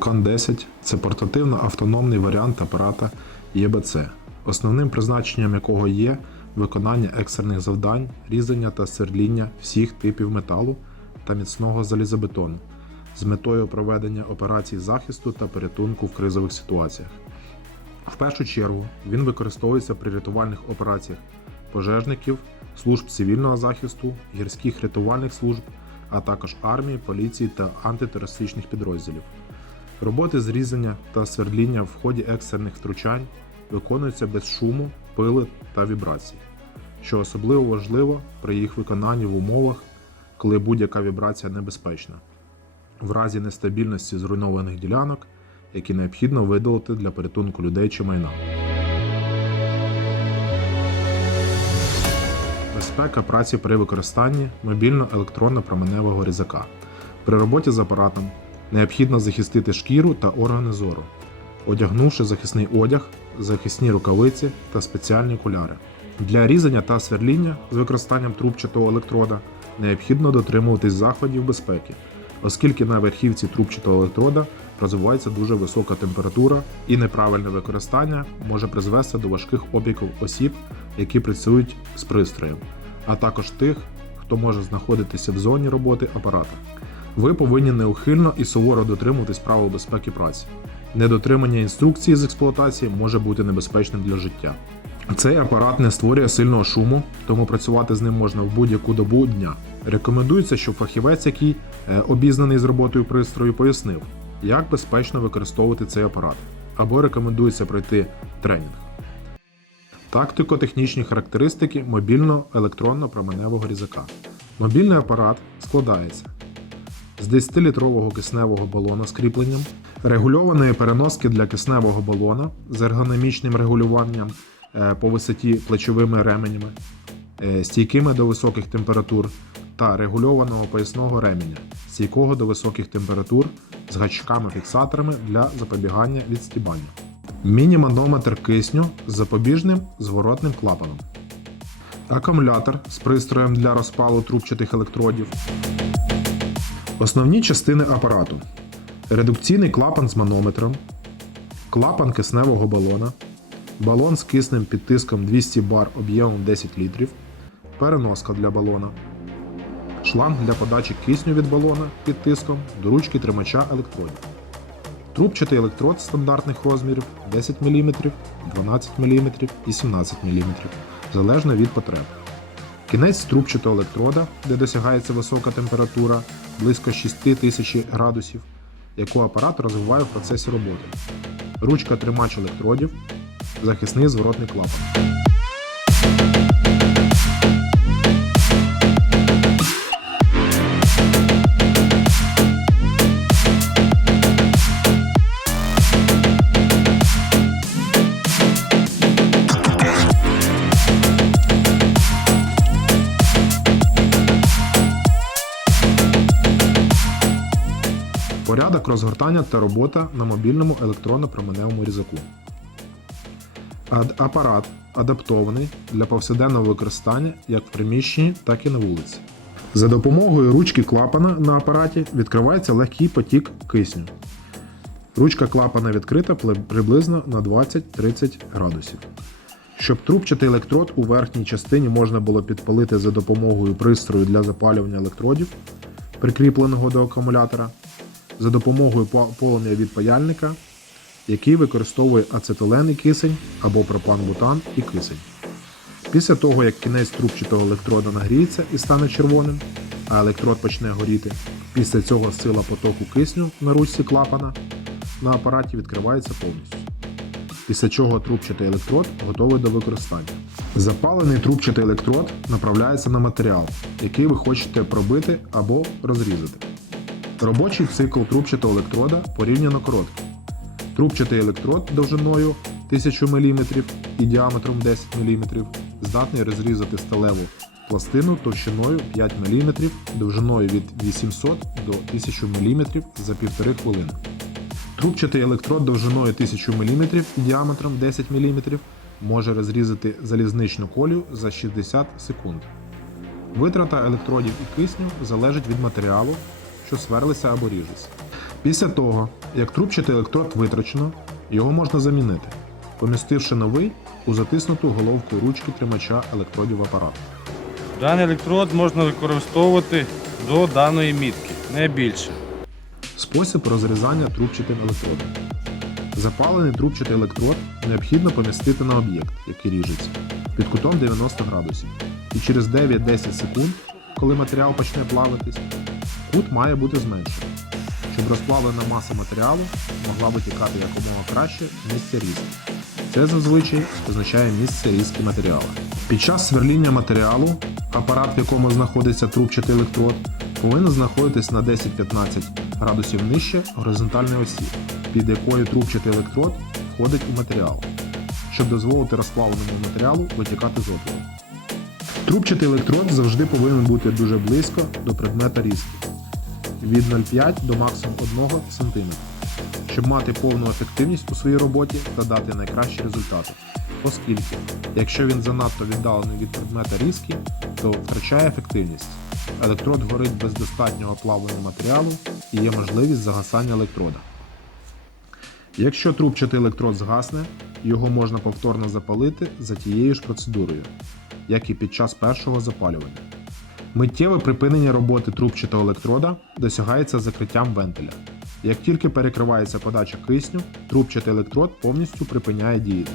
Vulcan 10 це портативно-автономний варіант апарата ЄБЦ, основним призначенням якого є виконання екстрених завдань, різання та сверління всіх типів металу та міцного залізобетону з метою проведення операцій захисту та порятунку в кризових ситуаціях. В першу чергу він використовується при рятувальних операціях пожежників, служб цивільного захисту, гірських рятувальних служб, а також армії, поліції та антитерористичних підрозділів. Роботи з різання та свердління в ході екстрених втручань виконуються без шуму, пили та вібрацій, що особливо важливо при їх виконанні в умовах, коли будь-яка вібрація небезпечна, в разі нестабільності зруйнованих ділянок, які необхідно видалити для порятунку людей чи майна. Безпека праці при використанні мобільно-електронно-променевого різака. При роботі з апаратом необхідно захистити шкіру та органи зору, одягнувши захисний одяг, захисні рукавиці та спеціальні окуляри. Для різання та сверління з використанням трубчатого електрода необхідно дотримуватись заходів безпеки, оскільки на верхівці трубчатого електрода розвивається дуже висока температура і неправильне використання може призвести до важких опіків осіб, які працюють з пристроєм, а також тих, хто може знаходитися в зоні роботи апарата. Ви повинні неухильно і суворо дотримуватись правил безпеки праці. Недотримання інструкції з експлуатації може бути небезпечним для життя. Цей апарат не створює сильного шуму, тому працювати з ним можна в будь-яку добу дня. Рекомендується, щоб фахівець, який е, обізнаний з роботою пристрою, пояснив, як безпечно використовувати цей апарат, або рекомендується пройти тренінг. Тактико-технічні характеристики мобільно-електронно-променевого різака. Мобільний апарат складається з 10-літрового кисневого балона з кріпленням, регульованої переноски для кисневого балона з ергономічним регулюванням е, по висоті плечовими ременями, е, стійкими до високих температур та регульованого поясного ременя, стійкого до високих температур з гачками-фіксаторами для запобігання відстібання. Міні-манометр кисню з запобіжним зворотним клапаном. Акумулятор з пристроєм для розпалу трубчатих електродів. Основні частини апарату: редукційний клапан з манометром, клапан кисневого балона, балон з киснем під тиском 200 бар об'ємом 10 літрів, переноска для балона, шланг для подачі кисню від балона під тиском до ручки тримача електродів. Трубчатий електрод стандартних розмірів 10 мм, 12 мм і 17 мм, залежно від потреб. Кінець трубчатого електрода, де досягається висока температура близько 6000 градусів, яку апарат розвиває в процесі роботи. Ручка тримач електродів, захисний зворотний клапан. Порядок розгортання та робота на мобільному електронно-променевому різаку. Апарат адаптований для повсякденного використання як в приміщенні, так і на вулиці. За допомогою ручки клапана на апараті відкривається легкий потік кисню. Ручка клапана відкрита приблизно на 20-30 градусів. Щоб трубчатий електрод у верхній частині можна було підпалити за допомогою пристрою для запалювання електродів, прикріпленого до акумулятора, за допомогою по- полум'я від паяльника, який використовує ацетилен і кисень або пропан-бутан і кисень. Після того, як кінець трубчатого електрода нагріється і стане червоним, а електрод почне горіти, після цього сила потоку кисню на ручці клапана на апараті відкривається повністю. Після чого трубчатий електрод готовий до використання. Запалений трубчатий електрод направляється на матеріал, який ви хочете пробити або розрізати. Робочий цикл трубчатого електрода порівняно короткий. Трубчатий електрод довжиною 1000 мм і діаметром 10 мм здатний розрізати сталеву пластину товщиною 5 мм довжиною від 800 до 1000 мм за 1,5 хвилини. Трубчатий електрод довжиною 1000 мм і діаметром 10 мм може розрізати залізничну колію за 60 секунд. Витрата електродів і кисню залежить від матеріалу, що сверлиться або ріжеться. Після того, як трубчатий електрод витрачено, його можна замінити, помістивши новий у затиснуту головку ручки тримача електродів в апарат. Даний електрод можна використовувати до даної мітки, не більше. Спосіб розрізання трубчатим електродом. Запалений трубчатий електрод необхідно помістити на об'єкт, який ріжеться, під кутом 90 градусів. І через 9-10 секунд, коли матеріал почне плавитись, кут має бути зменшений, щоб розплавлена маса матеріалу могла витікати якомога краще в місце різки. Це зазвичай означає місце різки матеріалу. Під час сверління матеріалу апарат, в якому знаходиться трубчатий електрод, повинен знаходитись на 10-15 градусів нижче горизонтальної осі, під якою трубчатий електрод входить у матеріал, щоб дозволити розплавленому матеріалу витікати з отвору. Трубчатий електрод завжди повинен бути дуже близько до предмета різки від 0,5 до максимум 1 см, щоб мати повну ефективність у своїй роботі та дати найкращі результати. Оскільки, якщо він занадто віддалений від предмета різки, то втрачає ефективність. Електрод горить без достатнього плавленого матеріалу і є можливість загасання електрода. Якщо трубчатий електрод згасне, його можна повторно запалити за тією ж процедурою, як і під час першого запалювання. Миттєве припинення роботи трубчатого електрода досягається закриттям вентиля. Як тільки перекривається подача кисню, трубчатий електрод повністю припиняє діяти.